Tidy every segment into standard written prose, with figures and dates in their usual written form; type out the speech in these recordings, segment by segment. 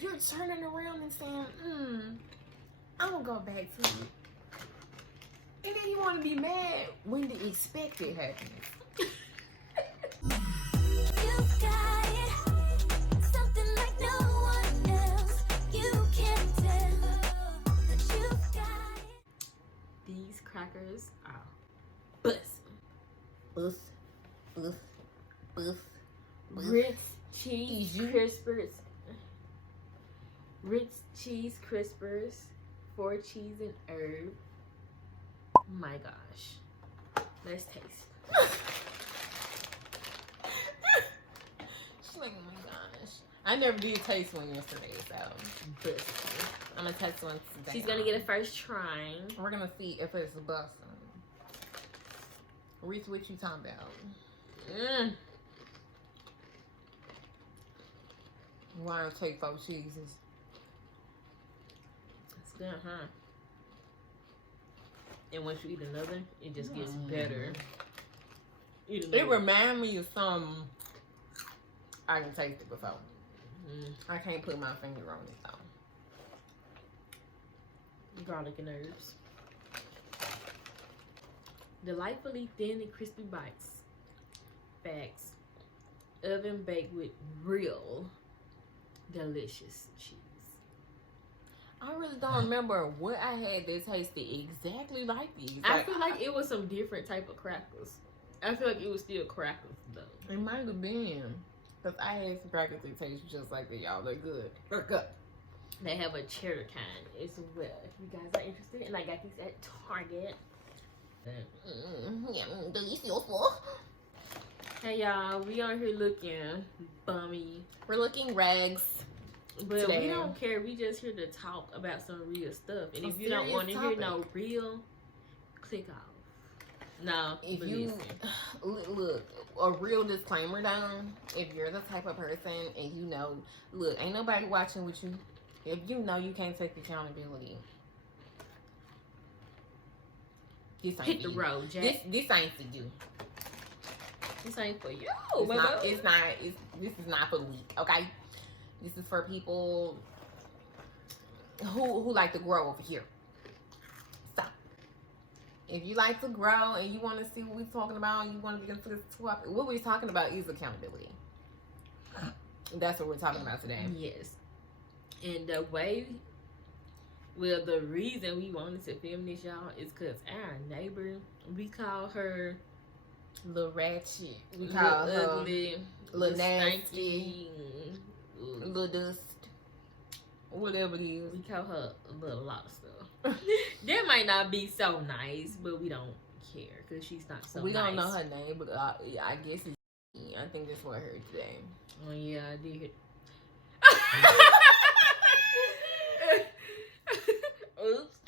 you're turning around and saying, I'm gonna go back to it. And then you want to be mad when the expected happens. These crackers are bus. Ritz cheese crispers. Ritz cheese crispers, 4 cheese and herb. My gosh. Let's taste. She's like, oh my gosh. I never did taste one yesterday, so I'm gonna taste one today. She's gonna get a first try. We're gonna see if it's busting. Reese, what you talking about? Why don't take 4 cheeses? It's good, huh? And once you eat another, it just gets better. It reminds me of something I can taste it before. I can't put my finger on it though. Garlic and herbs. Delightfully thin and crispy bites. Facts. Oven baked with real delicious cheese. I really don't remember what I had that tasted exactly like these. I feel like it was some different type of crackers. I feel like it was still crackers though. It might have been. Because I had some crackers that taste just like that, y'all. They're good. They're good. They have a cheddar kind as well, if you guys are interested. And I got these at Target. Delicioso. Hey y'all, we on here looking bummy. We're looking rags. But today, we don't care. We just here to talk about some real stuff. And if you don't want to hear no real, click off. No, if you look, a real disclaimer down. If you're the type of person and you know, look, ain't nobody watching with you. If you know you can't take accountability, this ain't hit the road, Jack. This ain't for you. This ain't for you. This is not for the weak, okay? This is for people who like to grow over here. So, if you like to grow and you want to see what we're talking about and you want to get into this topic, what we're talking about is accountability. That's what we're talking about today. Yes. And the way, well, the reason we wanted to film this, y'all, is because our neighbor, we call her Little Ratchet. We call her ugly, Little Nasty, Little Dust, whatever it is. We call her a lot of stuff. That might not be so nice, but we don't care because she's not so nice. We don't know her name, but I guess it's I think that's what I heard today. Oh, yeah, I did. Oops.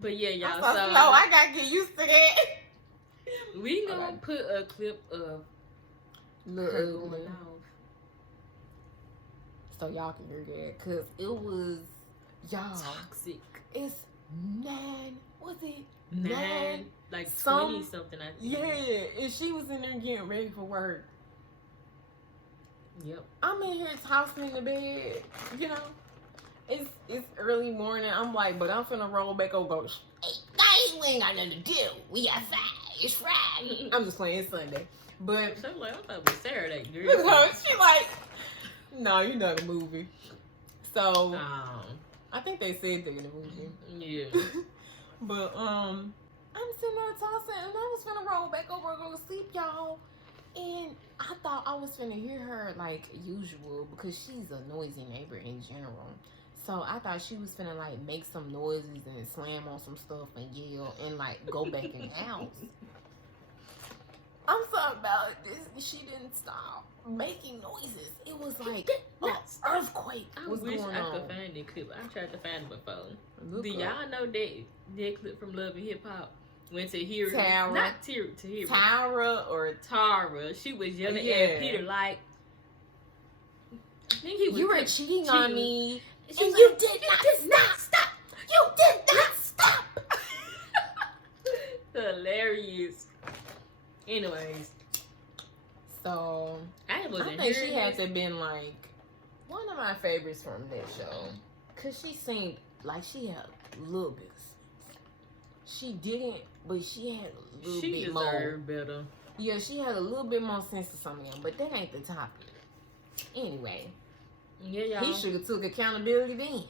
But yeah, y'all. So I gotta get used to that. We gonna put a clip of her going off, so y'all can hear that, cause it was y'all toxic. It's 9. Was it 9? Like 20 something. I think. Yeah, and she was in there getting ready for work. Yep. I'm in here tossing in the bed, you know. It's early morning. I'm like, but I'm finna roll back over. Hey, we ain't got nothing to do. We outside. It's Friday. I'm just playing. It's Sunday. But she like, I thought it was Saturday. She like, no, you know the movie. So I think they said that in the movie. Yeah. But I'm sitting there tossing, and I was finna roll back over and go to sleep, y'all. And I thought I was finna hear her like usual because she's a noisy neighbor in general. So I thought she was finna like make some noises and slam on some stuff and yell and like go back in the house. I'm sorry about this. She didn't stop making noises. It was like an earthquake. I wish I could find that clip. I tried to find it before. Do y'all know that clip from Love and Hip Hop? Went to hear Tara. Not to hear Tara or Tara. She was yelling at Peter like, I think he was. You were cheating on me. And you did not stop. You did not stop. Hilarious. Anyways, so I think she had to been like One of my favorites from that show, cause she seemed like she had a little bit of sense. She didn't, but she had a little bit more. She deserved better. Yeah, she had a little bit more sense to some of them, but that ain't the topic. Anyway, yeah, y'all. He should have took accountability then.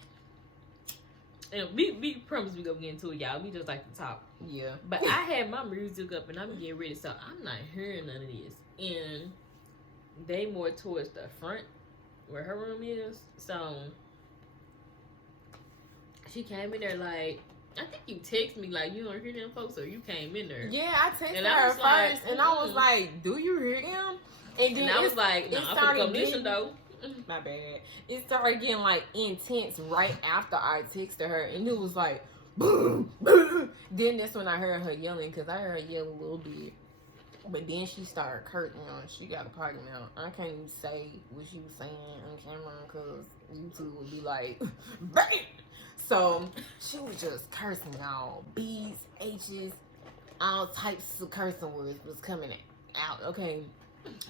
And we promise we gonna get into it, y'all. We just like to talk. Yeah. But I had my music up and I'm getting ready, so I'm not hearing none of this. And they more towards the front where her room is. So she came in there like, I think you text me like you don't hear them folks, or you came in there. Yeah, I texted her first, like, and I was like, "Do you hear them?" And then I was like, "No, I'm gonna listen though." My bad. It started getting like intense right after I texted her, and it was like, boom, boom. Then that's when I heard her yelling, because I heard her yell a little bit. But then she started cursing on. She got a party mouth. I can't even say what she was saying on camera because YouTube would be like, bam! So she was just cursing y'all. B's, H's, all types of cursing words was coming out. Okay,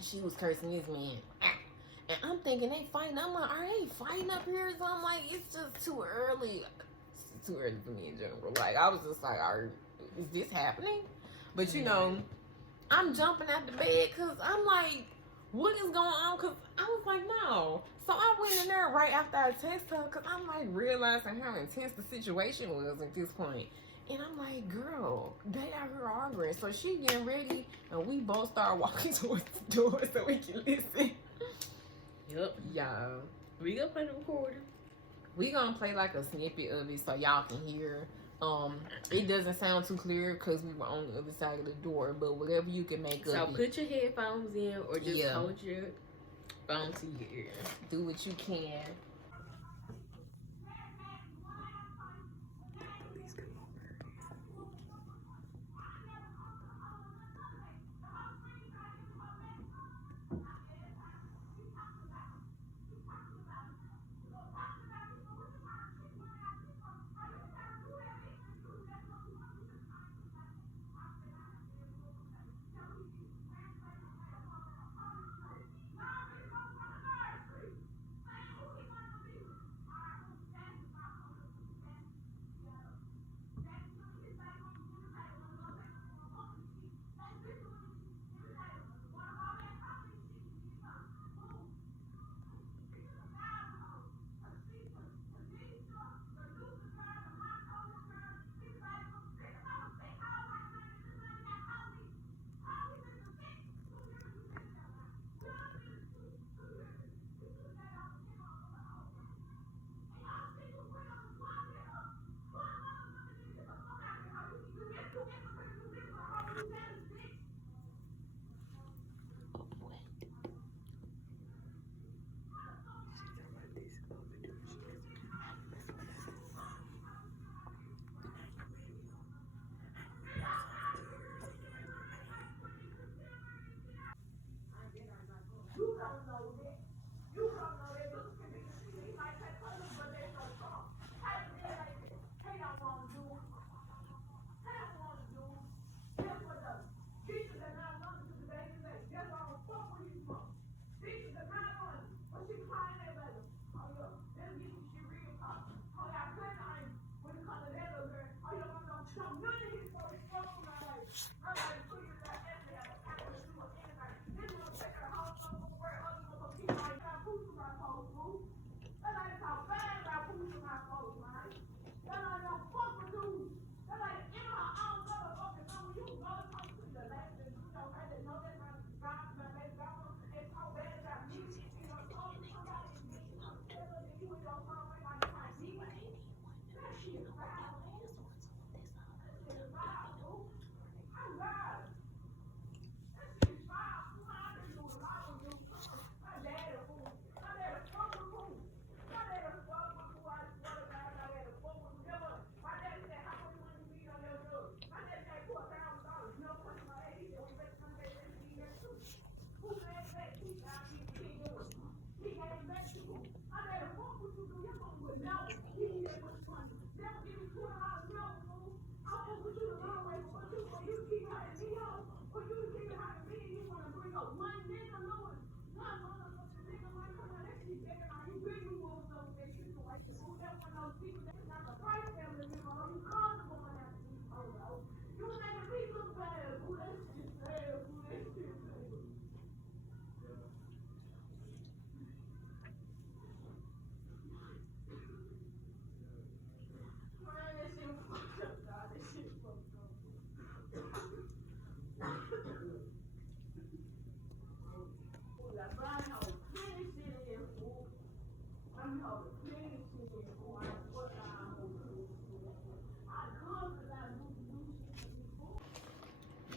she was cursing this man. And I'm thinking they fighting. I'm like, are they fighting up here? So I'm like, it's just too early. It's too early for me in general. Like, I was just like, is this happening? But you know, I'm jumping out the bed because I'm like, what is going on? Because I was like, no. So I went in there right after I texted her because I'm like realizing how intense the situation was at this point. And I'm like, girl, they out here arguing. So she getting ready and we both start walking towards the door so we can listen. Yep. Y'all. We gonna play the recording. We gonna play like a snippet of it so y'all can hear. It doesn't sound too clear because we were on the other side of the door, but whatever you can make so up. So put your headphones in or just hold your phone to your ear. Do what you can.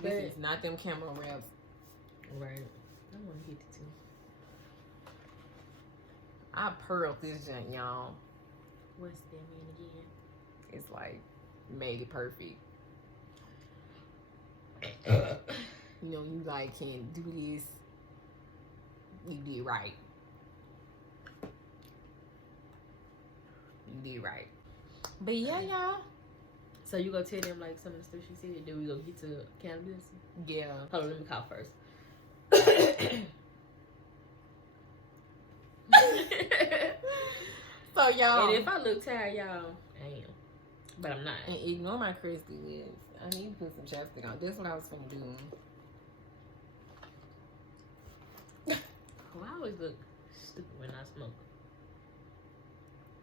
This is not them camera wraps. Right. I want to hit it too. I pearled this junk, y'all. What's that mean again? It's like made it perfect. You know, you like can do this. You did right. You did right. But yeah, y'all. So you gonna tell them like some of the stuff she said? Then we go get to accountability. Yeah. Hold on, let me call first. So y'all. And if I look tired, y'all, I am. But I'm not. And ignore my crusty lips. I need to put some chapstick on. That's what I was gonna do. Well, I always look stupid when I smoke.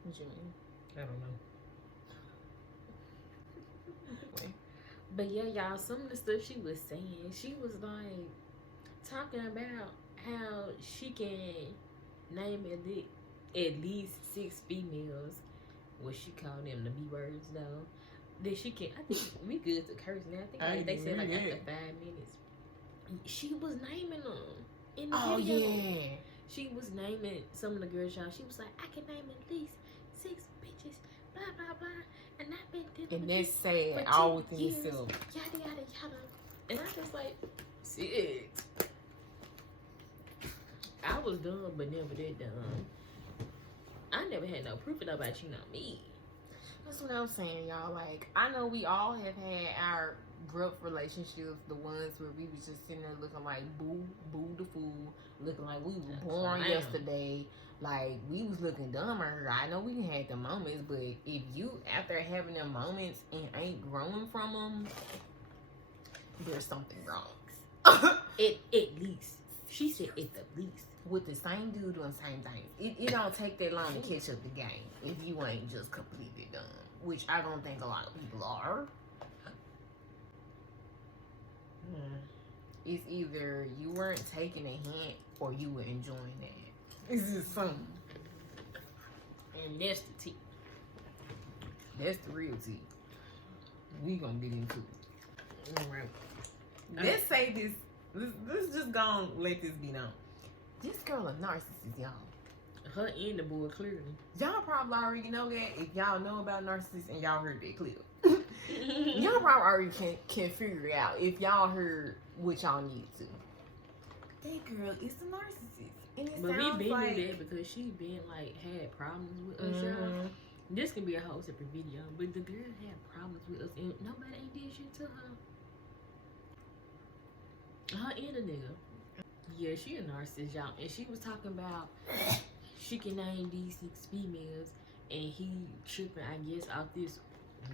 What you mean? I don't know. But yeah, y'all, some of the stuff she was saying, she was like talking about how she can name at least 6 females. What she called them the B words though. That she can. I think we good to curse now. I think they said like after 5 minutes. She was naming them in the video. Yeah. She was naming some of the girls, y'all. She was like, I can name at least 6 bitches, blah blah blah, and I've been dealing And with that's this sad, for all 10 within years, yourself. yada yada yada. And I just like, shit. I was dumb, but never that dumb. I never had no proof of nobody cheating on me. That's what I'm saying, y'all. Like, I know we all have had our rough relationships, the ones where we was just sitting there looking like boo the fool, looking like we were born yesterday. Like, we was looking dumber. I know we had the moments, but if you, after having them moments and ain't growing from them, there's something wrong. At least. She said at the least. With the same dude doing the same thing. It don't take that long to catch up the game if you ain't just completely done. Which I don't think a lot of people are. It's either you weren't taking a hint or you were enjoying that. It's just something. And that's the tea. That's the real tea. We gonna get into it. Alright. Let's say this. Let's just go and let this be known. This girl a narcissist, y'all. Her and the boy, clearly. Y'all probably already know that if y'all know about narcissists and y'all heard that clip. Y'all probably already can figure it out if y'all heard what y'all need to. That girl is a narcissist. And it But we sounds been like... knew that because she been like had problems with us, y'all. This can be a whole separate video, but the girl had problems with us and nobody ain't did shit to her. Her and a nigga. Yeah, she a narcissist, y'all. And she was talking about she can name these 6 females and he tripping, I guess, off this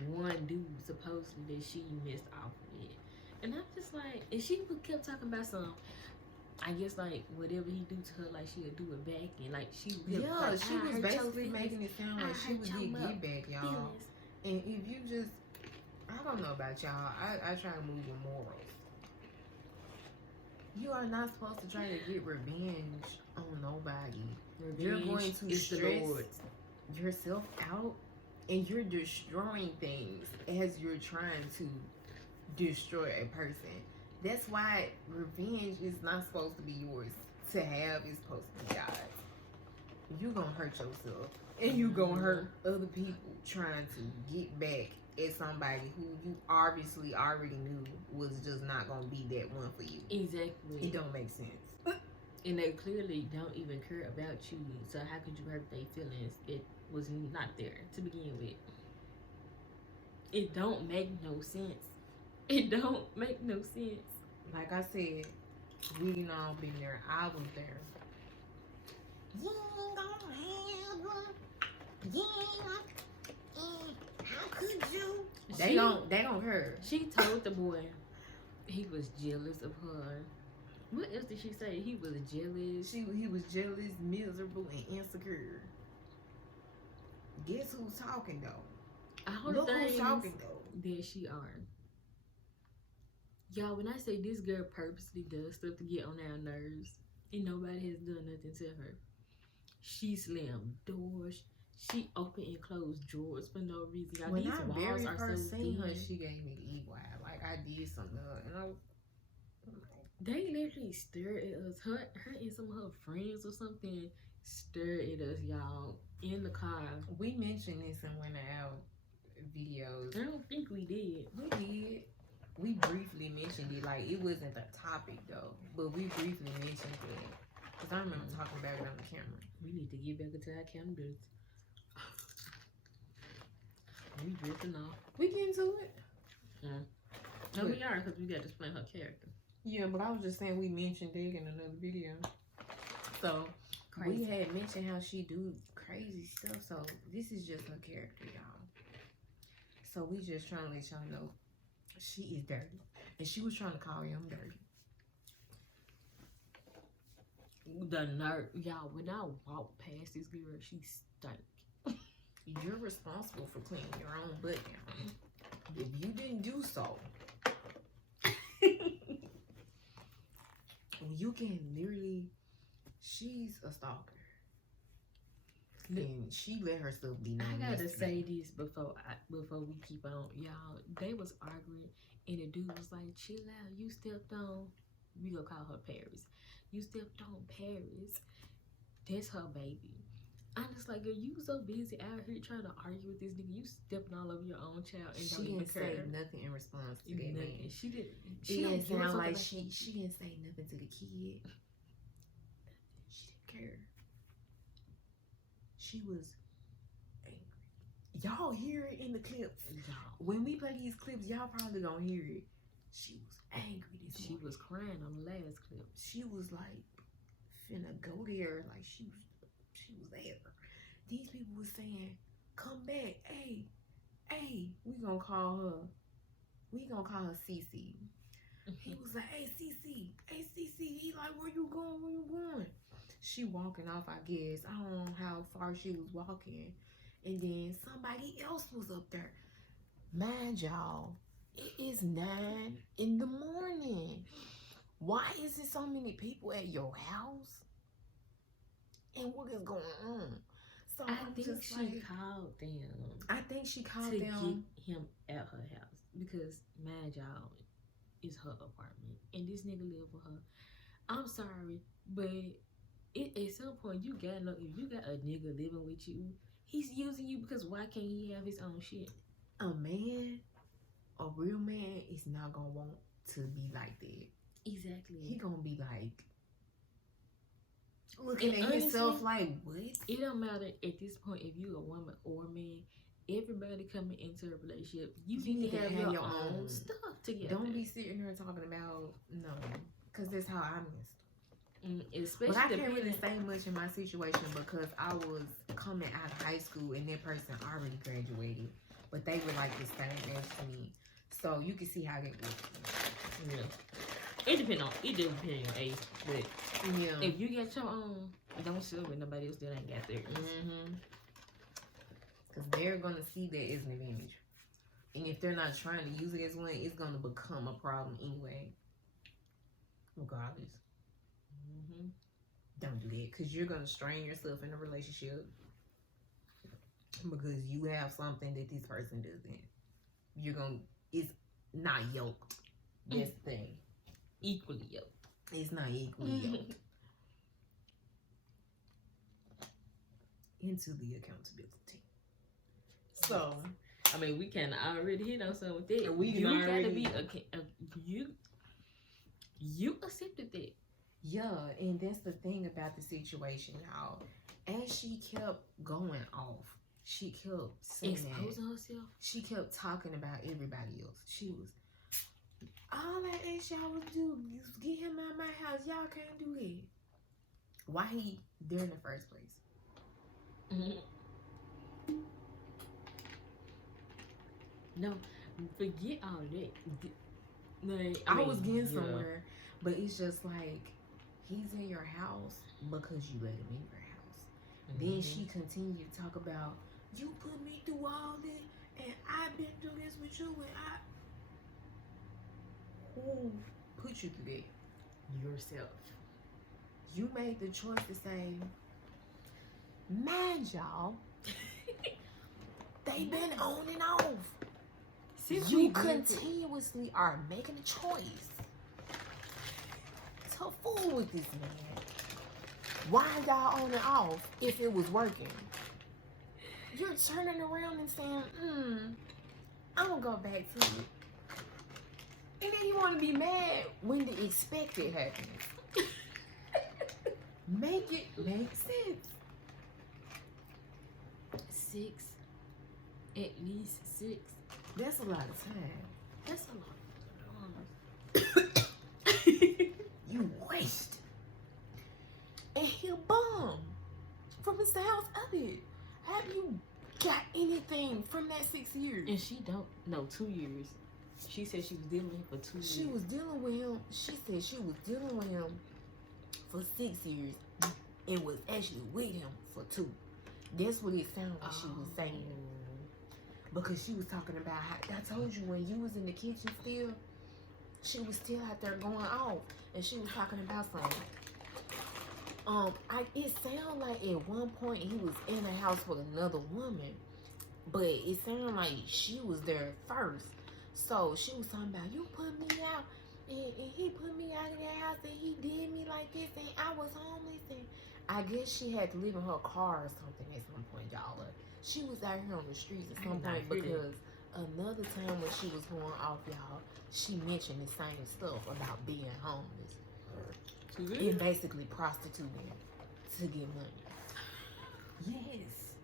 one dude supposedly that she missed off with. And I'm just like, and she kept talking about some, I guess like whatever he do to her, like she'll do it back, and like she Yeah, like, she was basically making it sound like she would get back, y'all. feelings. And if you just, I don't know about y'all, I try to move with morals. You are not supposed to try to get revenge on nobody. You're going to stress yourself out, and you're destroying things as you're trying to destroy a person. That's why revenge is not supposed to be yours to have. It's supposed to be God's. You're gonna hurt yourself, and you're gonna hurt other people trying to get back at somebody who you obviously already knew was just not gonna be that one for you. Exactly. It don't make sense. And they clearly don't even care about you, so how could you hurt their feelings? It was not there to begin with. It don't make no sense. It don't make no sense. Like I said, we didn't all been there. I was there. They don't care. She told the boy he was jealous of her. What else did she say? He was jealous. He was jealous, miserable, and insecure. Guess who's talking though? All Look the who's things talking though. that she are. Y'all, when I say this girl purposely does stuff to get on our nerves, and nobody has done nothing to her. She slammed doors. She opened and closed drawers for no reason. Y'all, When these I walls very are first so seen her, thin. she gave me the EY. Like I did something, and I was. They literally stared at us. Her and some of her friends or something stared at us, y'all, in the car. We mentioned this in one of our videos. I don't think we did. We did. We briefly mentioned it. Like it wasn't the topic though, but we briefly mentioned it because I remember talking about it on the camera. We need to get back into our accountability. We drifting off. We get into it. No, we are, because we got to explain her character. Yeah, but I was just saying we mentioned it in another video. So Crazy. we had mentioned how she do crazy stuff. So this is just her character, y'all. So we just trying to let y'all know she is dirty, and she was trying to call him dirty. The nerve, y'all. When I walked past this girl, she stank. You're responsible for cleaning your own butt down. If you didn't do so, you can literally. She's a stalker, and she let herself be known. I gotta yesterday. say this before we keep on, y'all. They was arguing, and the dude was like, "Chill out. You stepped on. We gonna call her Paris. You stepped on Paris. That's her baby." I'm just like, girl, you so busy out here trying to argue with this nigga. You stepping all over your own child and She don't even didn't say care. nothing in response to that Nothing. man. She didn't. She She don't didn't give a sound fuck like about- she didn't say nothing to the kid. She didn't care. She was angry. Y'all hear it in the clips. Y'all. When we play these clips, y'all probably gonna hear it. She was angry this She morning. was crying on the last clip. She was like finna go there, like she was there. These people was saying, "Come back, hey, we gonna call her Cece." He was like, "Hey Cece, He like, where you going? She walking off, I guess. I don't know how far she was walking, and then somebody else was up there. Mind y'all, it is 9 in the morning. Why is there so many people at your house? And what is going on?" So I I'm think just she like, called them I think she called to them. get him at her house because mad y'all is her apartment and this nigga live with her. I'm sorry, but at some point you gotta know if you got a nigga living with you, he's using you because why can't he have his own shit? A man, a real man, is not gonna want to be like that. Exactly. He gonna be like looking And at himself honestly, like, what? It don't matter at this point if you a woman or a man. Everybody coming into a relationship, you need to have your own stuff together. Don't be sitting here talking about no, because that's how I missed. Especially But I can't depending- really say much in my situation because I was coming out of high school and that person already graduated, but they were like the same age to me, so you can see how it was. Yeah. It depends on your age, but Yeah. if you get your own, don't share with nobody else that ain't got theirs. Because they're gonna see that as an advantage, and if they're not trying to use it as one, it's gonna become a problem anyway. Regardless. Don't do that because you're gonna strain yourself in a relationship because you have something that this person doesn't. It's not yoked. That's the thing. Equally yoked. It's not equally yoked. Into the accountability. So, I mean, we can already hit on something with that. We can you gotta already- be you accepted that. yeah, and that's the thing about the situation, y'all. As she kept going off, she kept saying Exposing that. herself. She kept talking about everybody else. She was, all I asked y'all to do is get him out of my house. Y'all can't do that. Why he there in the first place? No, Forget all that. Like, I was getting yeah. somewhere, but it's just like he's in your house because you let him in your house. Then she continued to talk about you put me through all this, and I've been through this with you, and who put you through that? Yourself. You made the choice to say, mind y'all, they been on and off. Since You we did continuously are making a choice to fool with this man. Why y'all on and off if it was working? You're turning around and saying, I'm gonna go back to it. And then you want to be mad when the expected happens. Make it make sense. 6, at least 6. That's a lot of time. That's a lot. You waste. And he'll bum from the sounds of it. Have you got anything from that 6 years? And she don't. No, 2 years. She said she was dealing with him for 2 years. She was dealing with him. She said she was dealing with him for 6 years and was actually with him for 2. That's what it sounded like she was saying. Because she was talking about how I told you when you was in the kitchen still, she was still out there going off, and she was talking about something. It sounded like at one point he was in the house with another woman, but it sounded like she was there first. So she was talking about you put me out, and he put me out of that house, and he did me like this, and I was homeless, and I guess she had to live in her car or something at some point, y'all. She was out here on the streets at some point because another time when she was going off, y'all, she mentioned the same stuff about being homeless and basically prostituting to get money. Yes.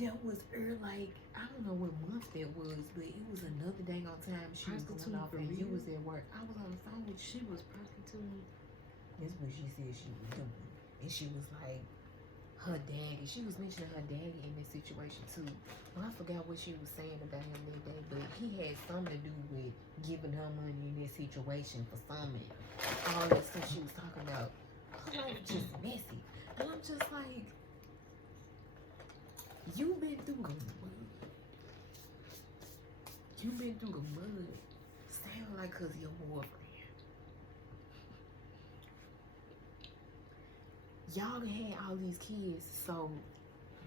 That was like, I don't know what month that was, but it was another dang on time she was going off and you was at work. I was on the phone with you. She was prostituting. That's what she said she was doing. And she was like, her daddy. She was mentioning her daddy in this situation too. Well, I forgot what she was saying about him that day, but he had something to do with giving her money in this situation for something. All that stuff she was talking about. Her life was just messy. And I'm just like, you've been through the mud. You've been through the mud. Sound like cause of your boyfriend. Y'all done had all these kids, so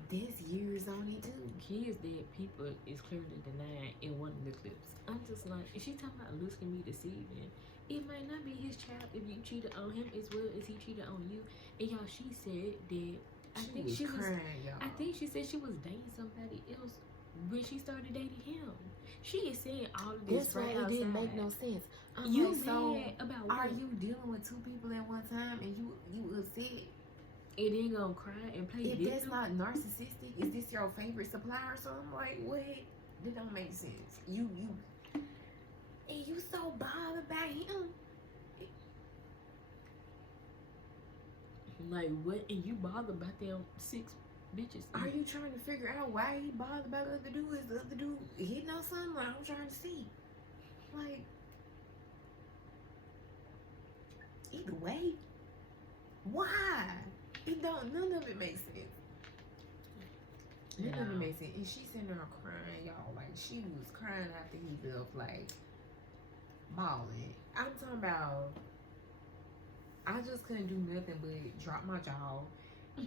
there's years on it too. Kids that people is clearly denying in one of the clips. I'm just like, if she talking about Luz can be deceiving, it might not be his child if you cheated on him as well as he cheated on you. And y'all, she said that I think she was said she was dating somebody else when she started dating him. She is saying all of this. That's right why it didn't outside. make no sense. I'm You like, so mad about what? are you dealing with 2 people at one time and you upset? And then gonna cry and play If victim? that's not narcissistic, is this your favorite supplier? So I'm like, what? That don't make sense. You and you so bothered by him. Like what? And you bothered about them 6 bitches? Are you trying to figure out why he bothered about the other dude? Is the other dude hitting on something? Like, I'm trying to see. Like, either way, why? It don't. None of it makes sense. None of it makes sense. And she's sitting there crying, y'all. Like she was crying after he left, like bawling. I'm talking about. I just couldn't do nothing but drop my jaw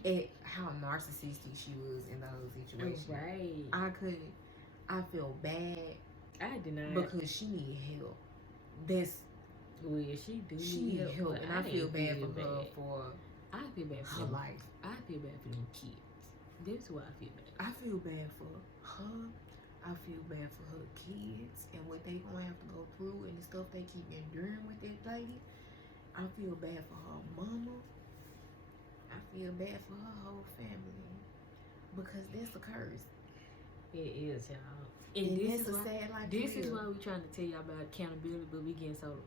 at how narcissistic she was in the whole situation. Right. I couldn't. I feel bad. I deny because she needed help. That's well, she do. She need help, and I feel bad for her for. I feel bad for her life. I feel bad for them kids. That's why I feel bad. I feel bad for her. I feel bad for her kids and what they gonna have to go through and the stuff they keep enduring with that lady. I feel bad for her mama. I feel bad for her whole family because that's a curse. It is, y'all. And this is a sad life. This is why we trying to tell y'all about accountability, but we getting so.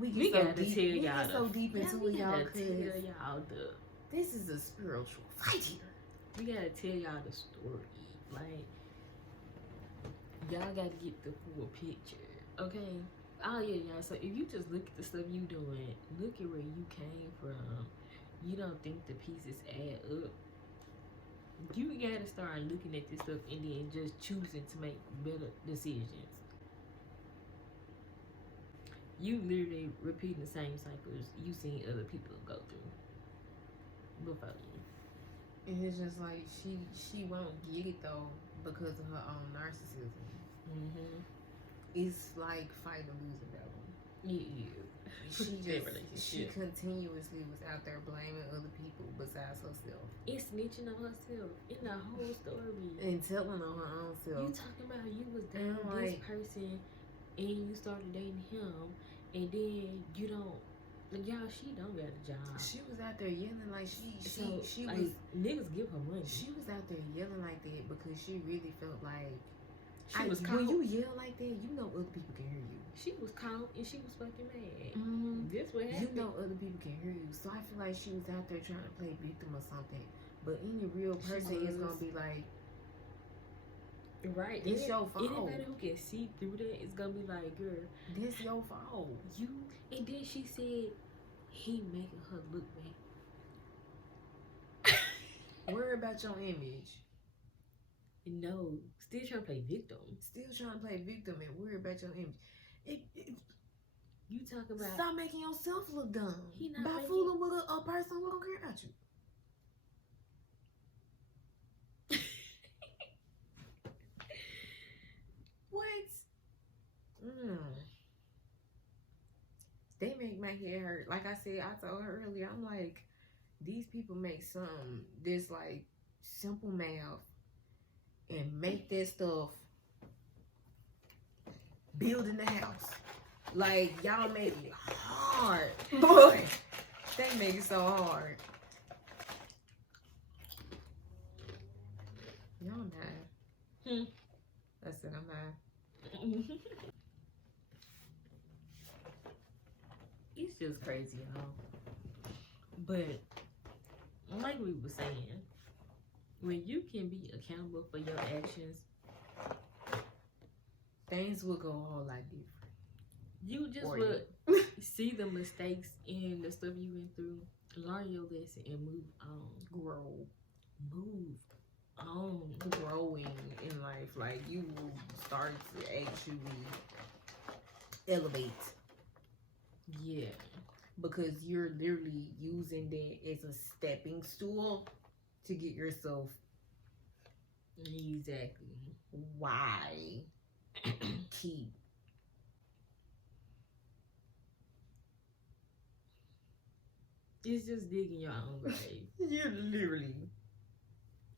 We gotta tell y'all so deep into it, y'all. This is a spiritual fight here. We gotta tell y'all the story. Like, y'all gotta get the full picture, okay? Oh yeah, y'all. So if you just look at the stuff you doing, look at where you came from. You don't think the pieces add up. You gotta start looking at this stuff and then just choosing to make better decisions. You literally repeating the same cycles you seen other people go through before you. And it's just like she won't get it though because of her own narcissism. Mm-hmm. It's like fighting a losing battle. She continuously was out there blaming other people besides herself. And snitching on herself in the whole story. And telling on her own self. You talking about you was dating this person and you started dating him and then you don't, like, y'all, she don't got a job. She was out there yelling like she like, was, niggas give her money. she was out there yelling like that because she really felt like She was when caught. you yell like that, you know other people can hear you. She was caught and she was fucking mad. Mm-hmm. This what You happened. know other people can hear you. So I feel like she was out there trying to play victim or something. But any real She person is was. gonna be like, Right. It's your fault. Anybody who can see through that is gonna be like, girl, this your fault. you. And then she said he making her look bad. Worry about your image. No, still trying to play victim. Still trying to play victim and worry about your image. You talk about Stop making yourself look dumb. He not by making- fooling with a person who don't care about you. What? They make my head hurt. Like I said, I told her earlier, I'm like, these people make some this like simple math and make that stuff building the house. Like y'all make it hard. Boy, they make it so hard. Y'all mad. That's it, I'm mad. It's just crazy, y'all. But like we were saying, when you can be accountable for your actions, Things will go a whole lot different. you just For would see the mistakes and the stuff you went through, learn your lesson, and move on. Move on. Growing in life, like you will start to actually elevate Yeah. because you're literally using that as a stepping stool to get yourself Exactly. why keep It's just digging your own grave. you're literally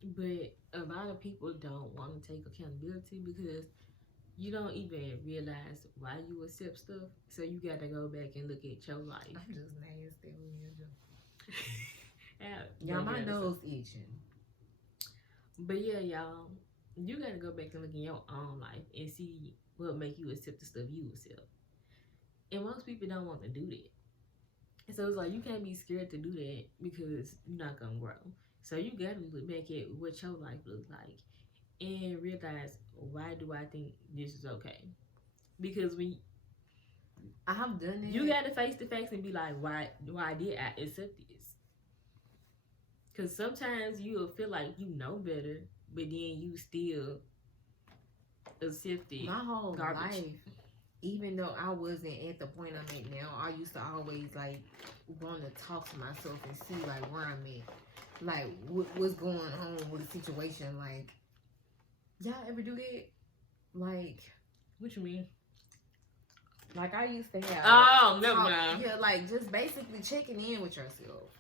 But a lot of people don't want to take accountability because you don't even realize why you accept stuff. So you got to go back and look at your life. I'm just nasty with Y'all, my nose itching. But yeah, y'all, you got to go back and look in your own life and see what make you accept the stuff you accept. And most people don't want to do that. So it's like you can't be scared to do that because you're not gonna grow. So you gotta look back at what your life looks like and realize, why do I think this is okay? Because when I've done it. you gotta face the facts and be like, why did I accept this? Because sometimes you'll feel like you know better, but then you still accept it. My whole garbage. life, even though I wasn't at the point I'm at now, I used to always like want to talk to myself and see like where I'm at, like what's going on with the situation. Like, y'all ever do that? Like, What you mean? like I used to have. Oh, never talk- mind. Yeah, like just basically checking in with yourself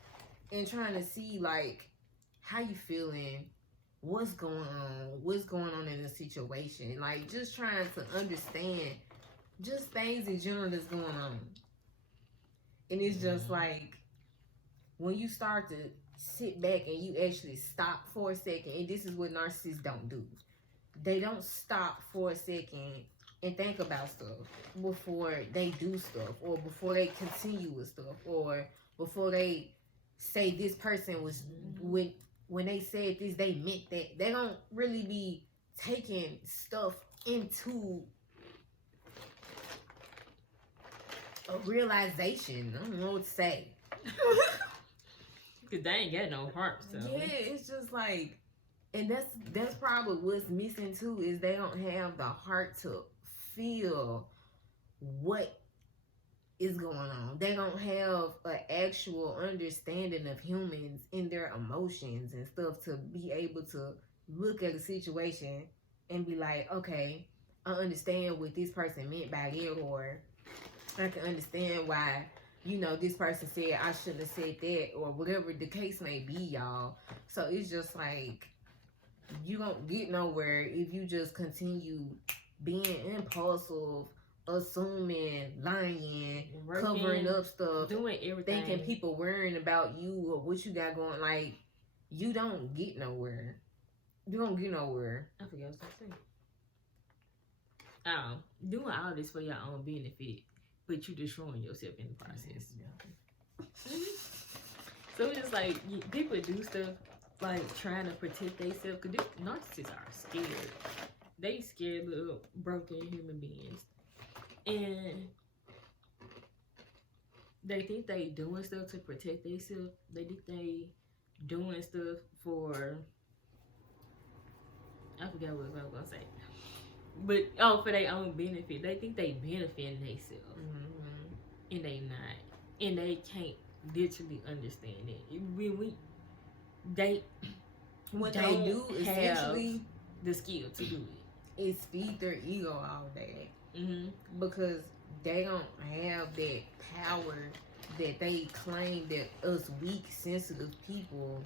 and trying to see like how you feeling, what's going on in the situation, like just trying to understand just things in general that's going on. And it's just like when you start to sit back and you actually stop for a second, and this is what narcissists don't do. They don't stop for a second and think about stuff before they do stuff, or before they continue with stuff, or before they say this person was when they said this they meant that. They don't really be taking stuff into a realization. I don't know what to say. Cause they ain't got no heart, so Yeah, it's just like, and that's probably what's missing too, is they don't have the heart to feel what is going on. They don't have an actual understanding of humans and their emotions and stuff to be able to look at a situation and be like, okay, I understand what this person meant by it, or I can understand why, you know, this person said I shouldn't have said that, or whatever the case may be, y'all. So it's just like, you don't get nowhere if you just continue being impulsive, assuming, lying, covering up stuff, doing everything, thinking people worrying about you or what you got going. Like, you don't get nowhere. You don't get nowhere. I forgot what I was saying. Doing all this for your own benefit, but you destroying yourself in the process. Yeah. So it's just like, people do stuff like trying to protect themselves, because narcissists are scared. They scared little broken human beings, and they think they doing stuff to protect themselves. They think they doing stuff for, I forgot what I was gonna say, but for their own benefit. They think they benefiting themselves, and they not, and they can't literally understand it. They do essentially the skill to do it. Is feed their ego all day, because they don't have that power that they claim that us weak, sensitive people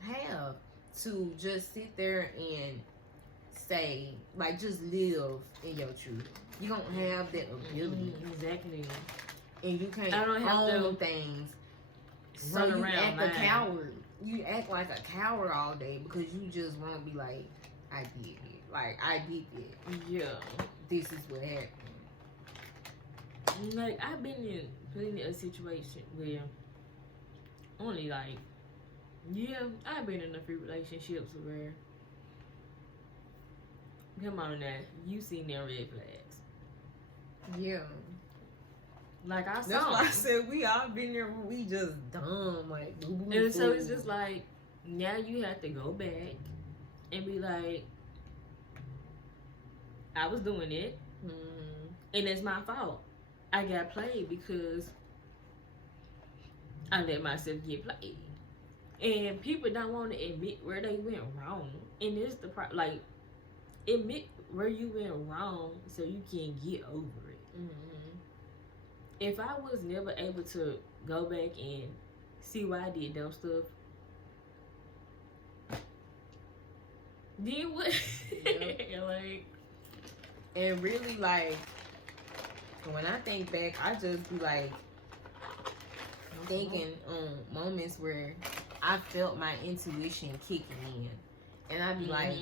have, to just sit there and say, like, just live in your truth. You don't have that ability. Exactly. And you can't own things. So you act a coward. You act like a coward all day because you just won't be like, I did it. Like, I did it. Yeah. This is what happened. Like, I've been in a situation where only like, I've been in a few relationships where, come on now, you seen their red flags. Yeah. Like, I saw. That's why I said we all been there when we just dumb, like, and so it's just like, now you have to go back and be like, I was doing it, and it's my fault. I got played because I let myself get played. And people don't want to admit where they went wrong. And it's the like, admit where you went wrong so you can get over it. If I was never able to go back and see why I did dumb stuff, then what? Like, and really, like, when I think back, I just be like thinking on moments where I felt my intuition kicking in, and I'd be like,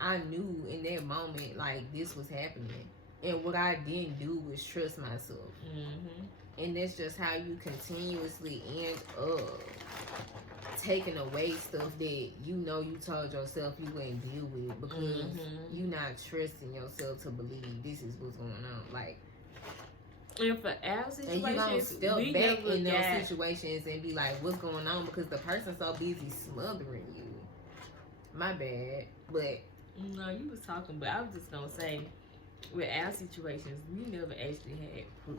I knew in that moment, like, this was happening, and what I didn't do was trust myself. And that's just how you continuously end up taking away stuff that you know you told yourself you wouldn't deal with, because you not trusting yourself to believe this is what's going on. Like, and for our situations, and you don't step back in those situations and be like, what's going on? Because the person's so busy smothering you. My bad. But no, you was talking, but I was just gonna say, with our situations, we never actually had proof.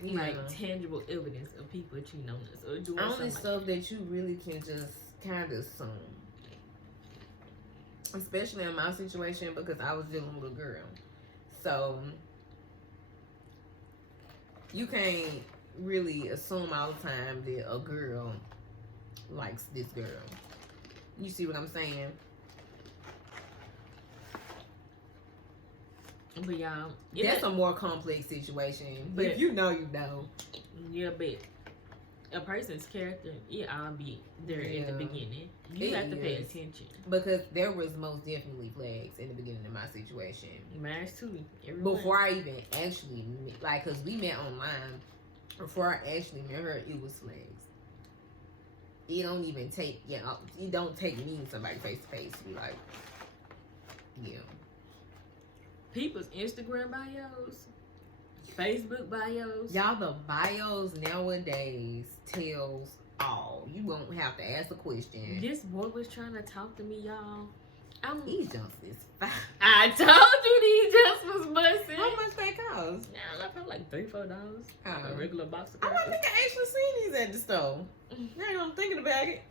Like, tangible evidence of people cheating on us or doing only stuff like that you really can just kind of assume. Especially in my situation, because I was dealing with a girl. So you can't really assume all the time that a girl likes this girl. You see what I'm saying? But y'all, that's a more complex situation. But if you know, you know. Yeah, but a person's character, it all be there in the beginning. You have to pay attention. Because there was most definitely flags in the beginning of my situation. Mine too. Before I even actually, like, because we met online. Before I actually met her, it was flags. It don't even take, it don't take me and somebody face to face to be like, Yeah. People's Instagram bios, Facebook bios. Y'all, the bios nowadays tells all. You won't have to ask a question. This boy was trying to talk to me, y'all. These jumps is fine. I told you these just was busting. How much they cost? Nah, I paid like $3-4. Oh. A regular box of I crackers. don't think I actually seen these at the store. Now I'm thinking about it.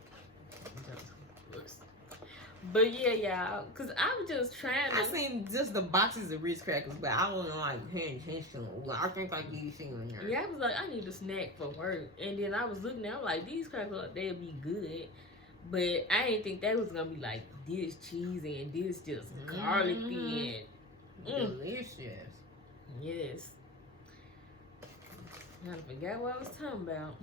But yeah, y'all, cause I was just trying I to. seen just the boxes of Ritz crackers, but I wasn't like paying attention. Well, I think like these things in here. Yeah, I was like, I need a snack for work, and then I was looking at, I'm like, these crackers, they'll be good, but I didn't think that was gonna be like this cheesy and this just garlicky and delicious. yes. I forgot what I was talking about.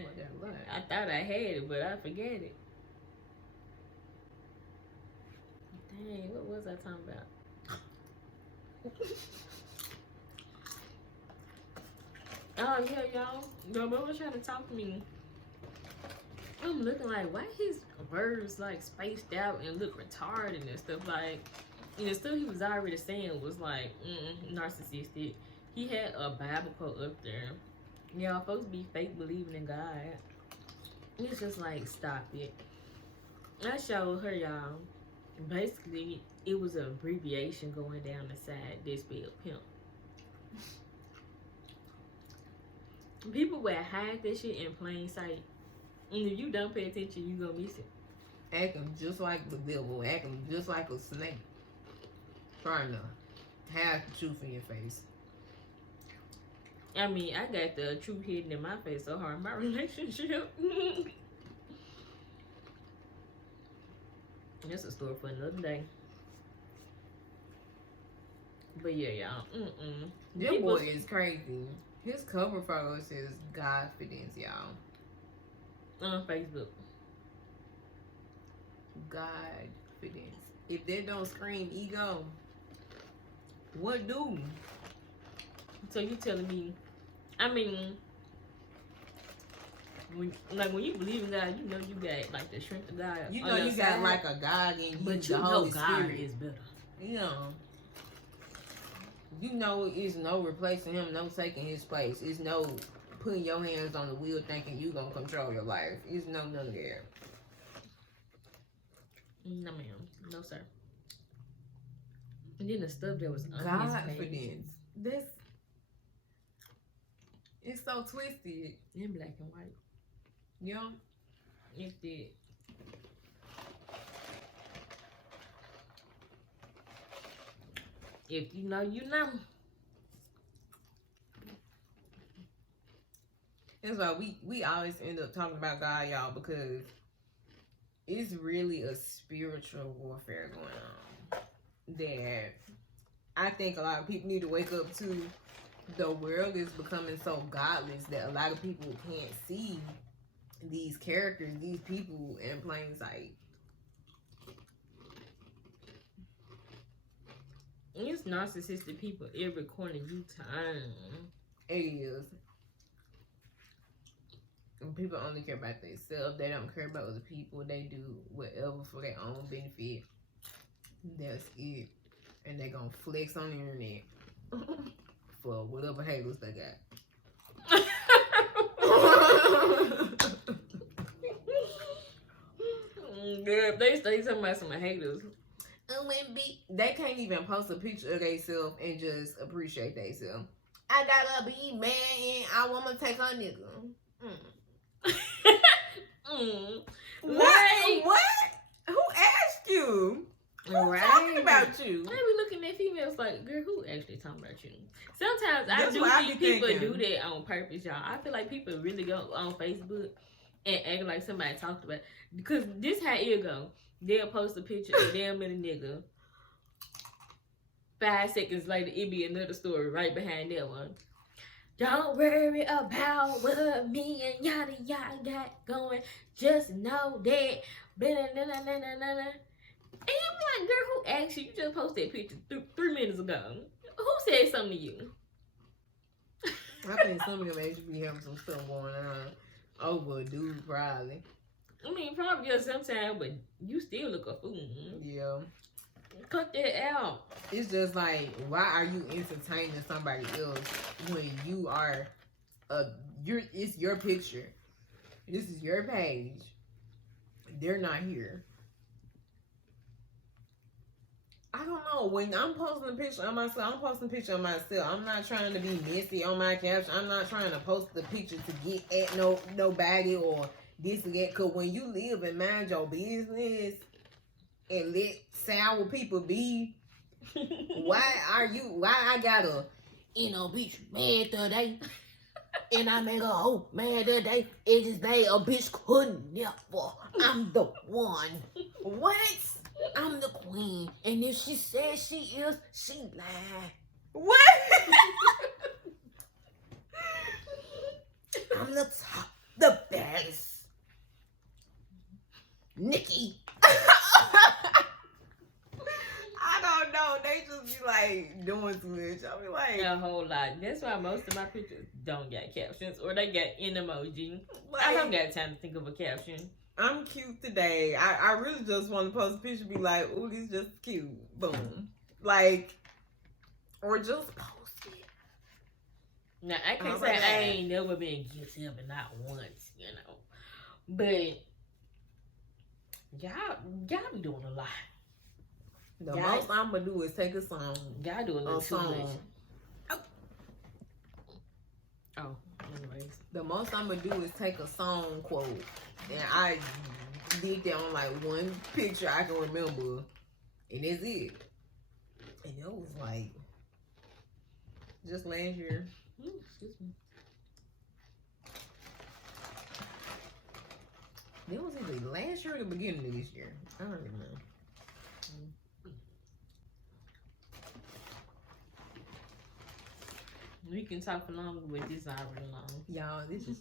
What that was? I thought I had it, but I forget it. Dang, what was I talking about? Oh yeah, y'all. Your mama trying to talk to me. I'm looking like, why his words like spaced out and look retarded and stuff like. And the stuff he was already saying was like narcissistic. He had a Bible quote up there. Y'all folks be fake believing in God. It's just like, stop it. I showed her, y'all. Basically, it was an abbreviation going down the side that spelled pimp. People will hide that shit in plain sight. And if you don't pay attention, you gonna miss it. Acting just like the devil, acting just like a snake. Trying to have the truth in your face. I mean, I got the truth hidden in my face so hard in my relationship. That's a story for another day. But yeah, y'all. This boy is crazy. His cover photo says Godfidence, y'all. On Facebook. Godfidence. If that don't scream ego, what do? So you telling me, I mean, when you believe in God, you know you got like the strength of God. You know you got like a God in you, but the you know Holy God Spirit. is better. You know it's no replacing him, no taking his place. It's no putting your hands on the wheel thinking you gonna control your life. It's no none of that. No ma'am, no sir. And then the stuff that was on his page. Godfidence. This. It's so twisted. In black and white. Yeah. It did. If you know, you know. That's why we always end up talking about God, y'all, because it's really a spiritual warfare going on that I think a lot of people need to wake up to. The world is becoming so godless that a lot of people can't see these characters, these people in plain sight. It's narcissistic people every corner you turn. It is. And people only care about themselves. They don't care about other people. They do whatever for their own benefit. That's it. And they're gonna flex on the internet for whatever haters they got. Girl, they stay talking about some haters. They can't even post a picture of themselves and just appreciate themselves. I gotta be mad and I wanna take a nigga. Right. What? Who asked you? Who's Right. talking about you? I be looking at females like, girl, who actually talking about you? Sometimes That's I what I do be think people thinking. do that on purpose, y'all. I feel like people really go on Facebook and act like somebody talked about. Because this how it go. They'll post a picture of them and a nigga. 5 seconds later, it be another story right behind that one. Don't worry about what me and yada yada got going. Just know that. And you be like, girl, who asked you? You just posted that picture 3 minutes ago. Who said something to you? I think some of them actually be having some stuff going on over a dude, probably. I mean, probably just sometimes, but you still look a fool. Yeah. Cut that out. It's just like, why are you entertaining somebody else when you are it's your picture. This is your page. They're not here. I don't know. When I'm posting a picture of myself, I'm posting a picture of myself. I'm not trying to be messy on my caption. I'm not trying to post the picture to get at nobody or this and that. Cause when you live and mind your business and let sour people be, why I gotta, bitch mad today? And I make a whole mad today. It just made a bitch couldn't never. I'm the one. What? I'm the queen. And if she says she is, she lied. What? I'm the top, the best. Nikki. I don't know. They just be like doing too much. I be like a whole lot. That's why most of my pictures don't got captions or they got an emoji. Like, I don't got time to think of a caption. I'm cute today. I really just want to post a picture, be like, "Ooh, this just cute." Boom. Like, or just post it. Now I can't say I ain't never been guilty of it, not once, But y'all be doing a lot. The most I'm gonna do is take a song. Y'all do a little too song. much. Oh, anyways. The most I'm gonna do is take a song quote, and I did that on like one picture I can remember, and that's it. And it was like just last year. Excuse me. It was either last year or the beginning of this year. I don't even know. We can talk for longer with this already long. Y'all, this is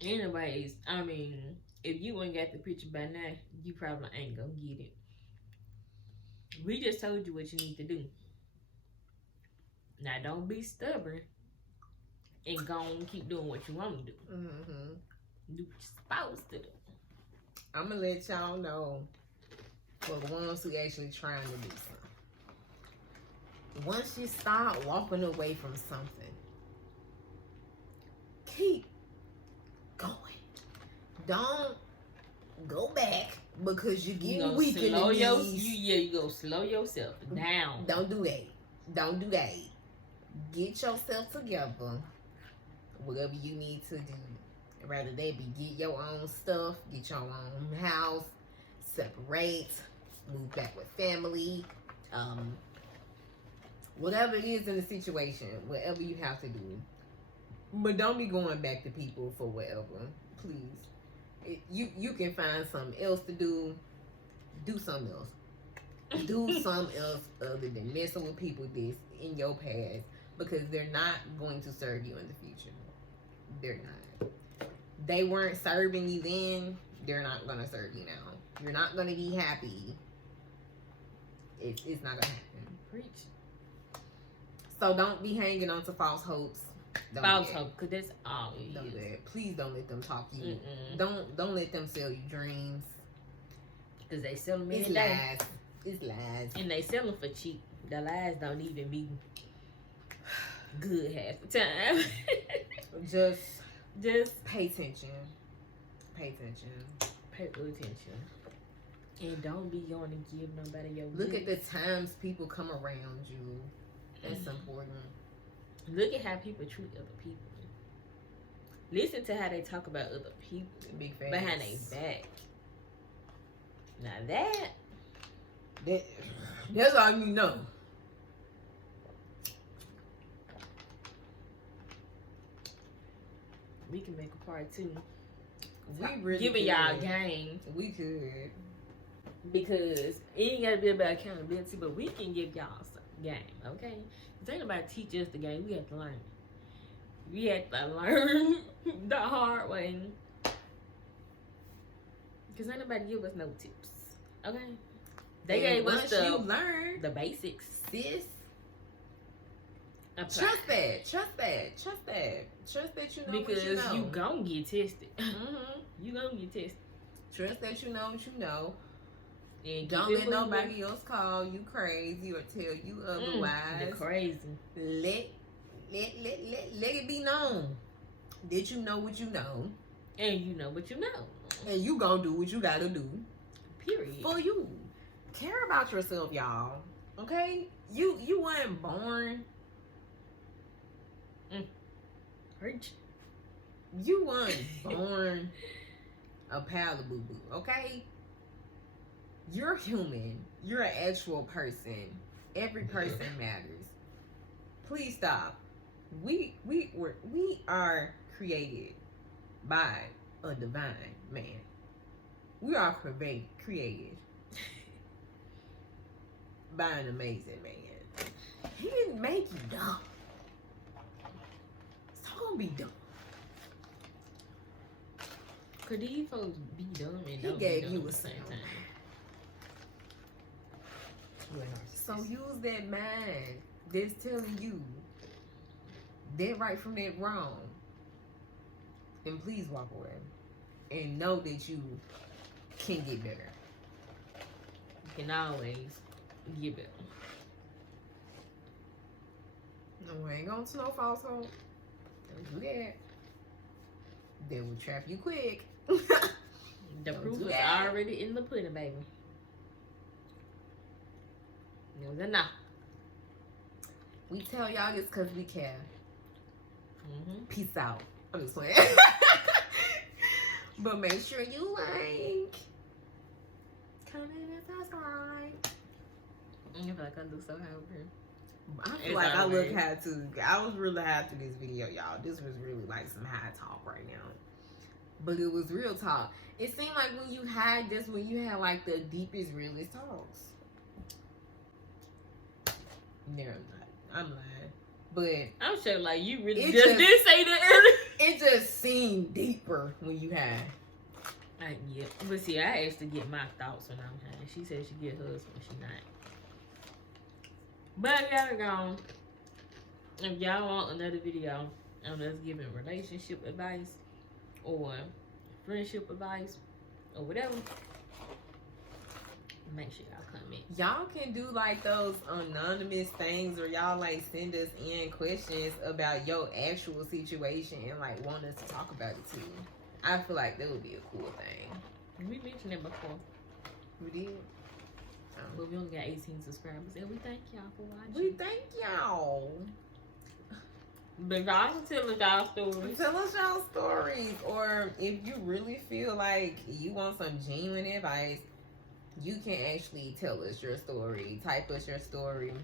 anyways, I mean, if you ain't got the picture by now, you probably ain't gonna get it. We just told you what you need to do. Now don't be stubborn and go on and keep doing what you want to do. Mm-hmm. Do what you're supposed to do. I'm gonna let y'all know for the ones who actually trying to do something. Once you start walking away from something, keep going. Don't go back because you're getting weak in the knees. You go slow yourself down. Don't do that. Don't do that. Get yourself together. Whatever you need to do. Rather that be get your own stuff, get your own house, separate, move back with family, whatever it is in the situation, whatever you have to do. But don't be going back to people for whatever, please. You can find something else to do. Do something else. Do something else other than messing with people that's in your past, because they're not going to serve you in the future. They're not. They weren't serving you then. They're not going to serve you now. You're not going to be happy. It's not going to happen. Preach. So don't be hanging on to false hopes. False hope, because that's all it Don't is. do that. Please don't let them talk you. Mm-mm. Don't let them sell you dreams. Because they sell them It's every day. lies. It's lies. And they sell them for cheap. The lies don't even be good half the time. Just Just pay attention. Pay attention. pay attention. And don't be going to give nobody your Look at the goods. times people come around you. That's important. Look at how people treat other people. Listen to how they talk about other people Big facts. behind their back. Now that's all you know. we can make a part 2. We really giving could. y'all game, We could. because it ain't gotta be about accountability, but we can give y'all some game, okay? Cause ain't nobody teach us the game. We have to learn it. We have to learn the hard way. Cause ain't nobody give us no tips, okay? They And gave us once you learn, the basics. sis, apply. Trust that you know Because what you know. you gon' get tested. Mm-hmm. You gon' get tested. Trust that you know what you know. And Don't let nobody else call you crazy or tell you otherwise. Crazy. Let it be known that you know what you know. And you know what you know. And you gonna do what you gotta do. Period. For you. Care about yourself, y'all. Okay? You weren't born. Preach. You weren't born a pal of boo-boo, okay? You're human. You're an actual person. Every person matters. Please stop. We are created by a divine man. We are created by an amazing man. He didn't make you dumb. So don't be dumb. Cause these folks be dumb and He don't gave be dumb you at a the same sound. time. So use that mind that's telling you that right from that wrong. And please walk away. And know that you can get better. You can always get better. No, I ain't going to no false hope. Don't do that. They will trap you quick. The Don't proof do is that. already in the pudding, baby. It was enough. We tell y'all this because we care. Mm-hmm. Peace out. I'm just playing. But make sure you like, comment, and subscribe. I feel like I look so high over here. I feel It's like I look alright. high too. I was really high through this video, y'all. This was really like some high talk right now. But it was real talk. It seemed like when you hide this, when you had like the deepest, realest talks. No, I'm lying. But I'm sure, like, you really It just just- did say that earlier. it just seemed deeper when you had. Yeah, but see, I asked to get my thoughts when I'm high. She said she get hers when she not. But y'all gone. If y'all want another video on us giving relationship advice or friendship advice or whatever, make sure y'all comment. Y'all can do like those anonymous things, or y'all like send us in questions about your actual situation and like want us to talk about it too. I feel like that would be a cool thing. We mentioned it before, We did. but we only got 18 subscribers, and we thank y'all for watching. We thank y'all. But y'all can tell us y'all stories. Tell us y'all stories, or if you really feel like you want some genuine advice, you can actually tell us your story. Type us your story,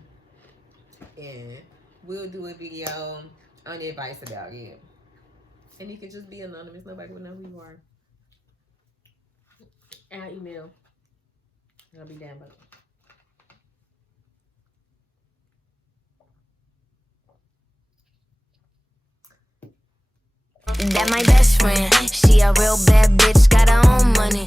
and we'll do a video on advice about it. And you can just be anonymous. Nobody will know who you are. Our email. It'll be down below. That my best friend. She a real bad bitch, got her own money.